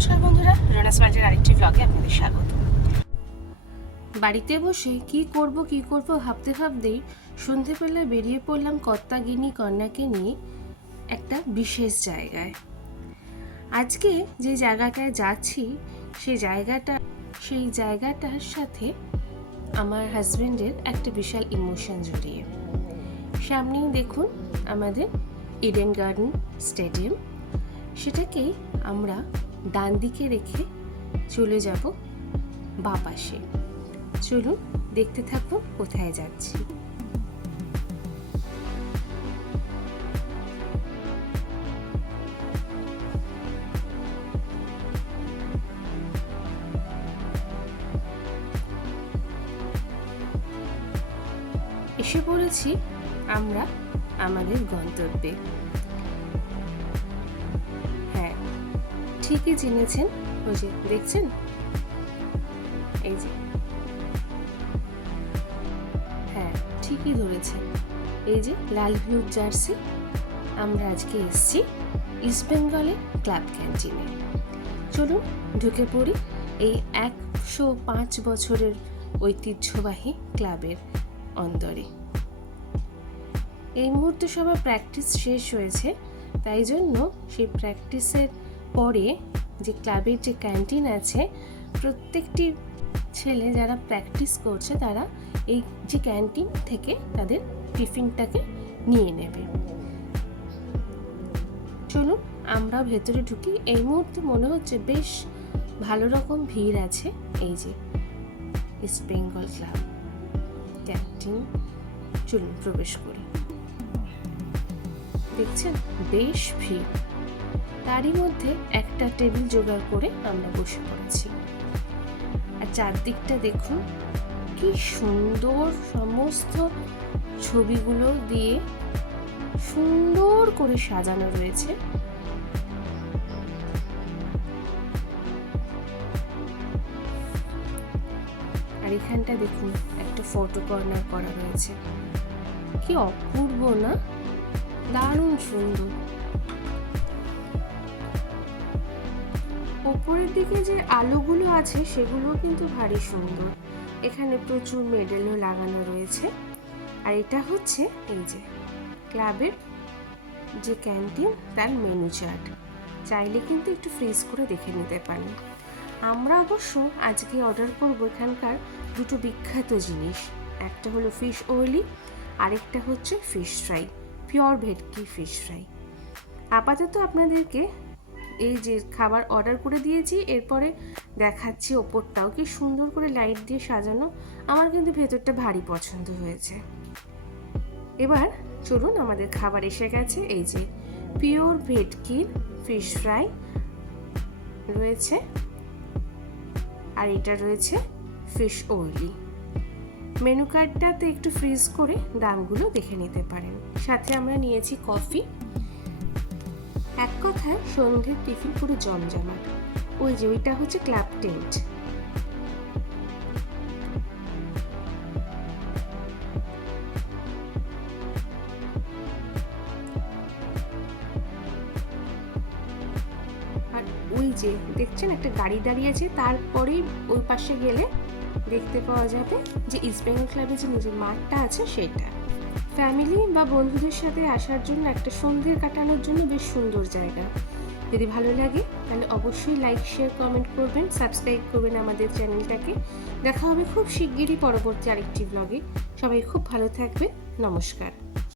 নমস্কার বন্ধুরা রোনাস মার্টের আরেকটি ব্লগে আপনাদের স্বাগত। বাড়িতে বসে কি করব কি করব ভাবতে ভাবতেই সন্ধেবেলা বেরিয়ে পড়লাম কর্তাগিনী কন্যাকে নিয়ে একটা বিশেষ জায়গায়। আজকে যে জায়গাটায় যাচ্ছি সেই জায়গাটা, সেই জায়গাটার সাথে আমার হাজবেন্ডের একটা বিশাল ইমোশন জড়িয়ে। সামনেই দেখুন আমাদের ইডেন গার্ডেন স্টেডিয়াম সেটাকেই আমরা ডান দিকে রেখে চলে যাব বা পাশে। চলুন দেখতে থাকুন কোথায় যাচ্ছি। এসে পড়েছি আমরা আমাদের গন্তব্যে। ঠিকই চিনেছেন? ওই যে, দেখছেন? এই যে। হ্যাঁ ঠিকই ধরেছেন। এই যে, লাল হলুদ জার্সি। আমরা আজকে এসছি ইস্ট বেঙ্গলে ক্লাব ক্যান্টিনে। চলুন, ঢুকে পড়ি এই একশো পাঁচ বছরের ঐতিহ্যবাহী ক্লাবের অন্দরে। এই মুহূর্তে সবার প্র্যাকটিস শেষ হয়েছে, তাই জন্য সেই প্র্যাকটিসের পরে যে ক্লাবের যে ক্যান্টিন আছে, প্রত্যেকটি ছেলে যারা প্র্যাকটিস করছে তারা এই যে ক্যান্টিন থেকে তাদের টিফিনটাকে নিয়ে নেবে। চলুন আমরা ভেতরে ঢুকি। এই মুহূর্তে মনে হচ্ছে বেশ ভালো রকম ভিড় আছে এই যে ইস্ট বেঙ্গল ক্লাব ক্যান্টিন। চলুন প্রবেশ করি। দেখছেন? বেশ ভিড়। তারই মধ্যে একটা টেবিল জোগাড় করে আমরা বসে পড়েছি। আর চারদিকটা দেখুন, কি সুন্দর সমস্ত ছবিগুলো দিয়ে সুন্দর করে সাজানো রয়েছে। আর এখানটা দেখুন, একটা ফটো কর্নার করা রয়েছে। কি অপূর্ব না? দারুণ সুন্দর। ওপরের দিকে যে আলোগুলো আছে সেগুলো কিন্তু ভারী সুন্দর। এখানে প্রচুর মেডেলও লাগানো রয়েছে। আর এটা হচ্ছে এই যে ক্লাবের যে ক্যান্টিন, তার মেনু চার্ট। চাইলে কিন্তু একটু ফ্রিজ করে দেখে নিতে পারেন। আমরা অবশ্য আজকে অর্ডার করব এখানকার দুটো বিখ্যাত জিনিস। একটা হলো ফিশ ওয়েলি আরেকটা হচ্ছে ফিশ ফ্রাই পিওর ভেটকি ফিশ ফ্রাই আপাতত আপনাদেরকে এই যে খাবার অর্ডার করে দিয়েছি, এরপরে দেখাচ্ছি ওপরটাও। কি সুন্দর করে লাইট দিয়ে সাজানো। আমার কিন্তু ভেতরটা ভারী পছন্দ হয়েছে। এবার চলুন, আমাদের খাবার এসে গেছে। এই যে পিওর ভেটকির ফিশ ফ্রাই রয়েছে। আর এটা রয়েছে ফিশ ওয়েলি মেনু কার্ডটাতে একটু ফ্রিজ করে দামগুলো দেখে নিতে পারেন। সাথে আমরা নিয়েছি কফি কথায় সন্ধ্যের টিফিন পুরো জমজমাট। ওই যে ওইটা হচ্ছে ক্লাব টেন্ট। ওই যে দেখছেন একটা গাড়ি দাঁড়িয়ে আছে তারপরেই ওই পাশে গেলে দেখতে পাওয়া যাবে যে ইস্ট বেঙ্গল ক্লাবের যে নিজের মাঠটা আছে সেটা। ফ্যামিলি বা বন্ধুদের সাথে আসার জন্য একটা সন্ধ্যে কাটানোর জন্য বেশ সুন্দর জায়গা। যদি ভালো লাগে, তাহলে অবশ্যই লাইক শেয়ার কমেন্ট করবেন সাবস্ক্রাইব করবেন আমাদের চ্যানেলটাকে। দেখা হবে খুব শিগগিরই পরবর্তী আরেকটি ব্লগে সবাই খুব ভালো থাকবে নমস্কার।